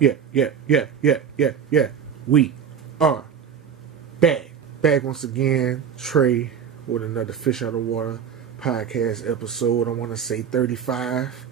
Yeah. We are back. Back once again, Trey, with another Fish Out of Water podcast episode. I want to say 35.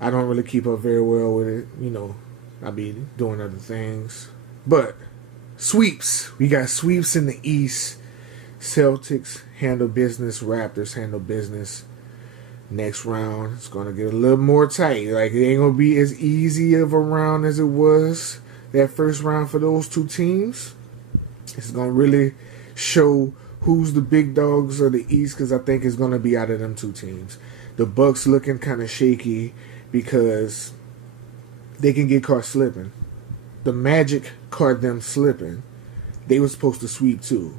I don't really keep up very well with it. I be doing other things. But sweeps. We got sweeps in the East. Celtics handle business. Raptors handle business. Next round, it's going to get a little more tight. Like, it ain't going to be as easy of a round as it was that first round for those two teams. It's going to really show who's the big dogs of the East, because I think it's going to be out of them two teams. The Bucks looking kind of shaky because they can get caught slipping. The Magic caught them slipping. They were supposed to sweep too,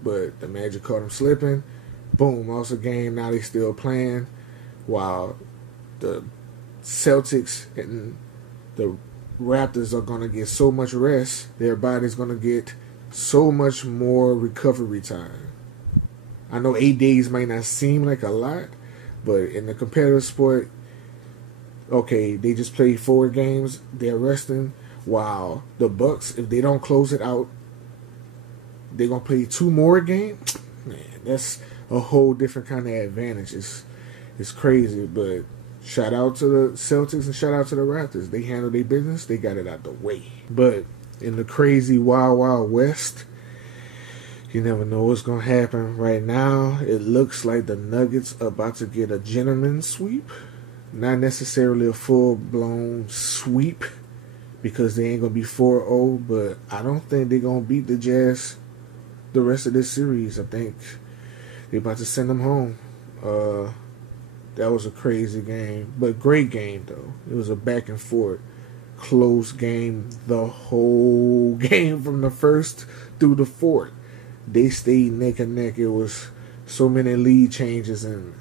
but the Magic caught them slipping. Boom, lost a game. Now they still playing. While the Celtics and the Raptors are going to get so much rest, their body's going to get so much more recovery time. I know 8 days might not seem like a lot, but in the competitive sport, okay, they just played 4 games, they're resting, while the Bucks, if they don't close it out, they're going to play 2 more games. Man, that's a whole different kind of advantage. It's crazy, but shout out to the Celtics and shout out to the Raptors. They handled their business. They got it out the way. But in the crazy Wild Wild West, you never know what's going to happen. Right now, it looks like the Nuggets are about to get a gentleman's sweep. Not necessarily a full-blown sweep because they ain't going to be 4-0, but I don't think they're going to beat the Jazz the rest of this series. I think they're about to send them home. That was a crazy game, but great game though. It was a back and forth, close game the whole game from the first through the fourth. They stayed neck and neck. It was so many lead changes, and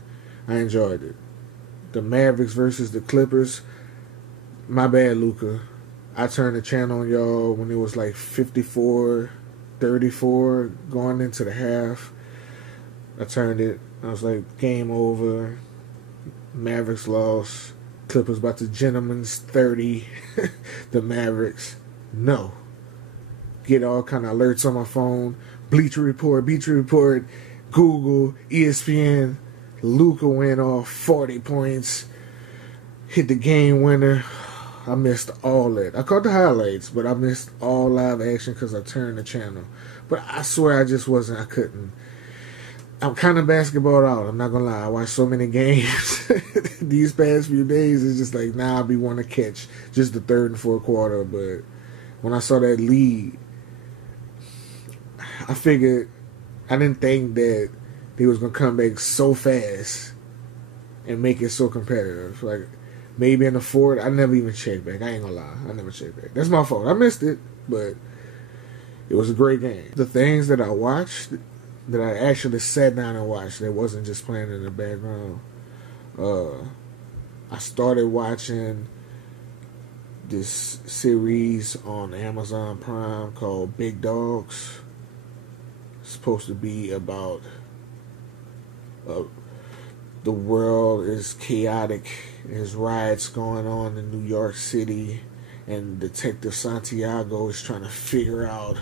I enjoyed it. The Mavericks versus the Clippers. My bad, Luka. I turned the channel on y'all when it was like 54-34 going into the half. I turned it. I was like, game over. Mavericks lost. Clippers about to gentleman's 30. The Mavericks, no. Get all kind of alerts on my phone. Bleacher Report, Google, ESPN. Luka went off 40 points. Hit the game winner. I missed all that. I caught the highlights, but I missed all live action because I turned the channel. But I swear I couldn't. I'm kind of basketball out. I'm not going to lie. I watched so many games these past few days. It's just like, now I'll be wanting to catch just the third and fourth quarter. But when I saw that lead, I figured, I didn't think that they was going to come back so fast and make it so competitive. Like, maybe in the fourth, I never even checked back. I ain't going to lie. I never checked back. That's my fault. I missed it, but it was a great game. The things that I watched, that I actually sat down and watched, that wasn't just playing in the background. I started watching this series on Amazon Prime called Big Dogs. It's supposed to be about the world is chaotic. There's riots going on in New York City, and Detective Santiago is trying to figure out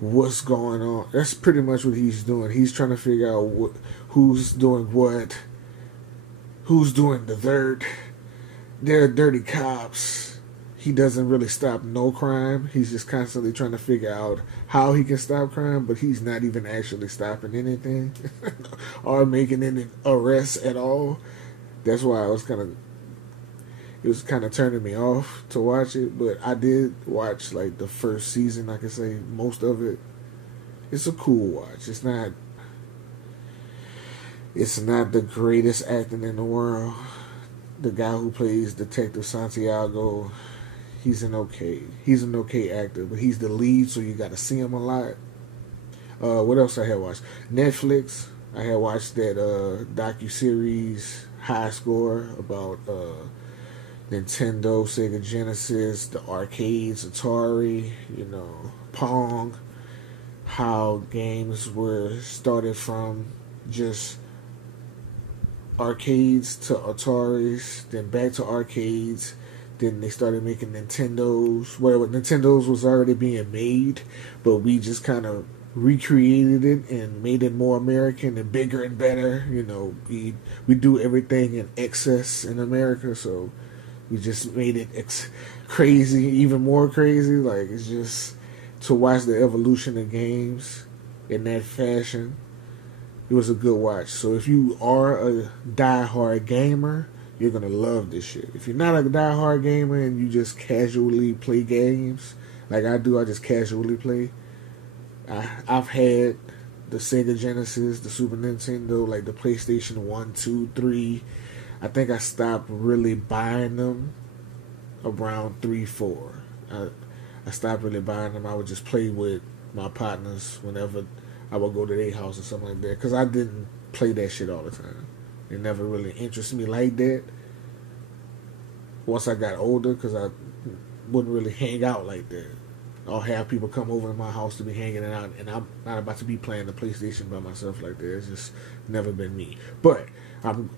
what's going on. That's pretty much what he's doing. He's trying to figure out who's doing what, who's doing the dirt. There are dirty cops. He doesn't really stop no crime. He's just constantly trying to figure out how he can stop crime, but he's not even actually stopping anything or making any arrests at all. That's why it was kind of turning me off to watch it, but I did watch like the first season. I can say most of it. It's a cool watch. It's not the greatest acting in the world. The guy who plays Detective Santiago, he's an okay actor, but he's the lead, so you got to see him a lot. What else I had watched? Netflix. I had watched that docu-series High Score about Nintendo, Sega Genesis, the arcades, Atari, Pong, how games were started from just arcades to Ataris, then back to arcades, Then they started making Nintendos. Well, Nintendos was already being made, but we just kind of recreated it and made it more American and bigger and better. You know, we do everything in excess in America, so we just made it crazy, even more crazy. Like, it's just to watch the evolution of games in that fashion. It was a good watch. So if you are a die-hard gamer, you're gonna love this shit. If you're not a die-hard gamer and you just casually play games, like I do, I just casually play. I've had the Sega Genesis, the Super Nintendo, like the PlayStation 1, 2, 3. I think I stopped really buying them around 3, 4. I stopped really buying them. I would just play with my partners whenever I would go to their house or something like that. Because I didn't play that shit all the time. It never really interested me like that. Once I got older, because I wouldn't really hang out like that. I'll have people come over to my house to be hanging out, and I'm not about to be playing the PlayStation by myself like that. It's just never been me. But I'm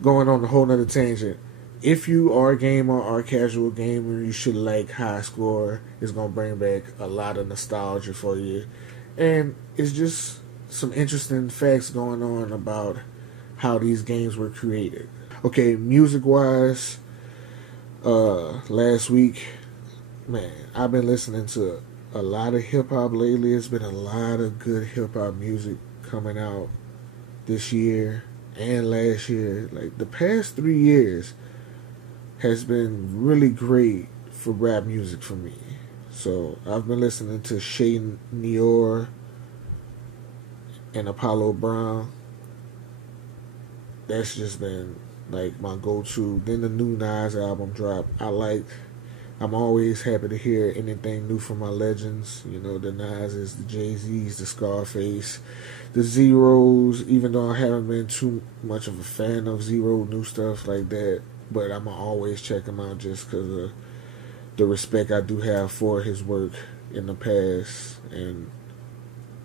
going on a whole nother tangent. If you are a gamer or a casual gamer, you should like High Score. It's going to bring back a lot of nostalgia for you. And it's just some interesting facts going on about how these games were created. Okay, music-wise, last week, man, I've been listening to a lot of hip-hop lately. It's been a lot of good hip-hop music coming out this year and last year. Like, the past 3 years has been really great for rap music for me. So, I've been listening to Shay Nior and Apollo Brown. That's just been, like, my go-to. Then the new Nas album dropped. I'm always happy to hear anything new from my legends. You know, the Nas's, the Jay-Z's, the Scarface, the Zeros, even though I haven't been too much of a fan of Zero new stuff like that. But I'm going to always check him out just because of the respect I do have for his work in the past and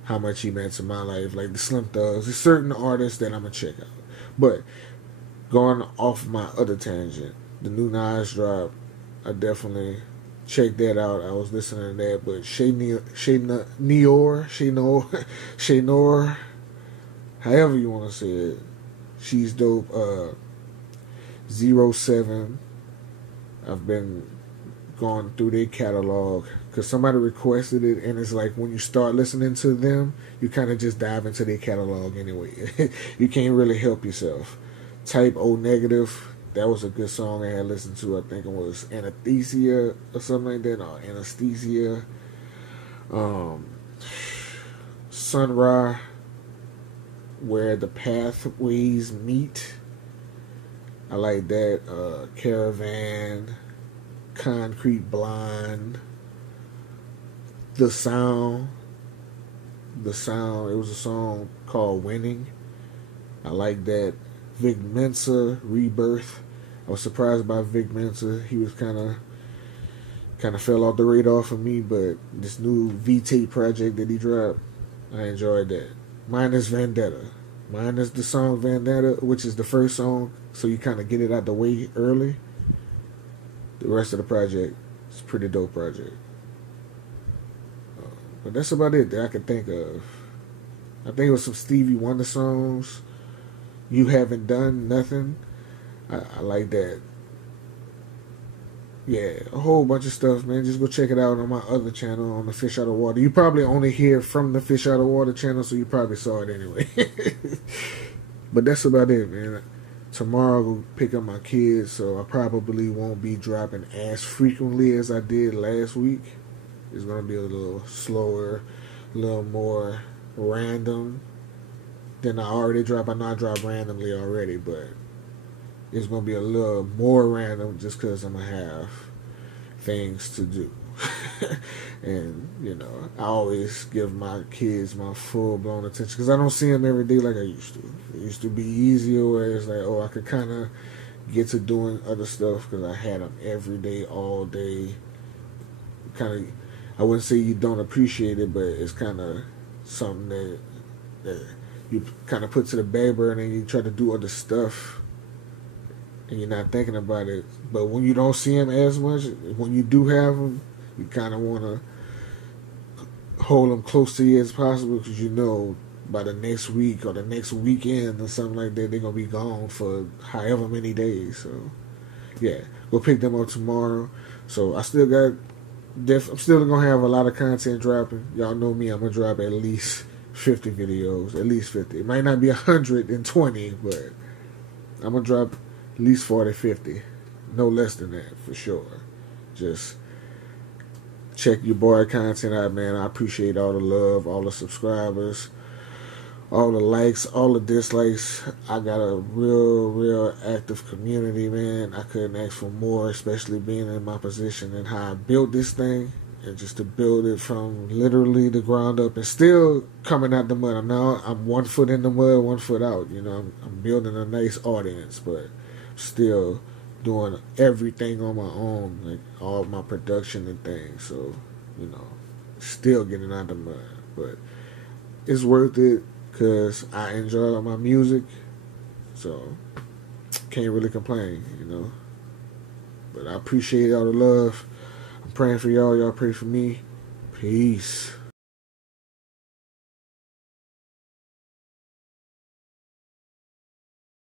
how much he meant to my life. Like the Slim Thugs. There's certain artists that I'm going to check out. But going off my other tangent, the new Nas drop, I definitely checked that out. I was listening to that, but Shay Noor, however you want to say it, she's dope. 07, I've been going through their catalog because somebody requested it, and it's like when you start listening to them, you kind of just dive into their catalog anyway. You can't really help yourself. Type O Negative. That was a good song I had listened to. I think it was Anesthesia or something like that. Or Anesthesia. Sun Ra, Where the Pathways Meet. I like that. Caravan. Concrete Blonde. The Sound. It was a song called Winning. I like that. Vic Mensa, Rebirth. I was surprised by Vic Mensa. He was kind of fell off the radar for me, but this new V-Tape project that he dropped, I enjoyed that. Minus Vendetta. Minus the song Vendetta, which is the first song, so you kind of get it out the way early. The rest of the project is a pretty dope project. But that's about it that I can think of. I think it was some Stevie Wonder songs. You Haven't Done Nothing. I like that. Yeah, a whole bunch of stuff, man. Just go check it out on my other channel, on the Fish Out of Water. You probably only hear from the Fish Out of Water channel, so you probably saw it anyway. But that's about it, man. Tomorrow I'll go pick up my kids, so I probably won't be dropping as frequently as I did last week. It's going to be a little slower, a little more random than I already dropped. I know I dropped randomly already, but it's going to be a little more random just because I'm going to have things to do. And, you know, I always give my kids my full-blown attention because I don't see them every day like I used to. It used to be easier where it's like, oh, I could kind of get to doing other stuff because I had them every day, all day. Kind of, I wouldn't say you don't appreciate it, but it's kind of something that you kind of put to the back burner and you try to do other stuff and you're not thinking about it. But when you don't see them as much, when you do have them, you kind of want to hold them close to you as possible because you know by the next week or the next weekend or something like that, they're gonna be gone for however many days. So yeah, go pick them up tomorrow. So I still got, I'm still gonna have a lot of content dropping. Y'all know me, I'm gonna drop at least 50 videos, at least 50. It might not be 120, but I'm gonna drop at least 40, 50, no less than that for sure. Just check your boy content out, man. I appreciate all the love, all the subscribers, all the likes, all the dislikes. I got a real active community, man. I couldn't ask for more, especially being in my position and how I built this thing, and just to build it from literally the ground up and still coming out the mud. I'm 1 foot in the mud, 1 foot out. You know, I'm building a nice audience, but still doing everything on my own, like all my production and things. So, you know, still getting out the mud, but it's worth it because I enjoy my music, so can't really complain, you know. But I appreciate all the love. I'm praying for y'all. Y'all pray for me. Peace.